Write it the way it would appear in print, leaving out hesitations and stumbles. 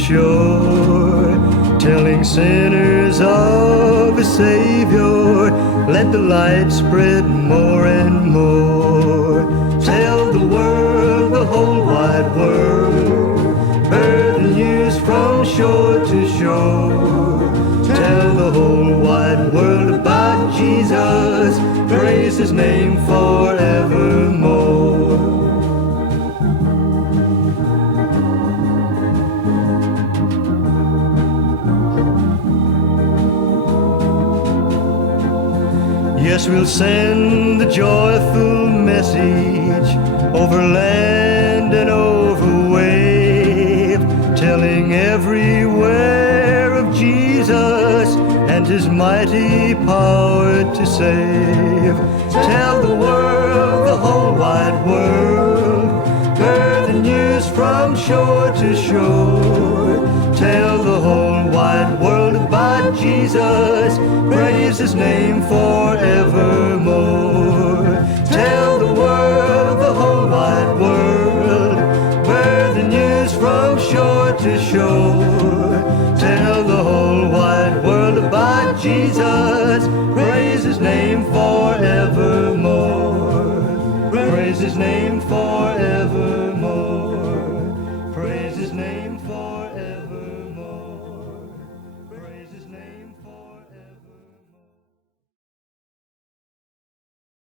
shore, telling sinners of a Savior. Let the light spread more and more. Tell the world, the whole wide world, heard the news from shore to shore. Tell the whole wide world about Jesus, praise His name forevermore. Yes, we'll send the joyful message over land and over wave, telling everywhere of Jesus and His mighty power to save. Tell the world, the whole wide world, heard the news from shore to shore. Tell the whole wide world about Jesus, praise His name forevermore. Tell the world, the whole wide world, heard the news from shore to shore. Tell the whole wide world about Jesus, praise His name forevermore. Praise His name forevermore.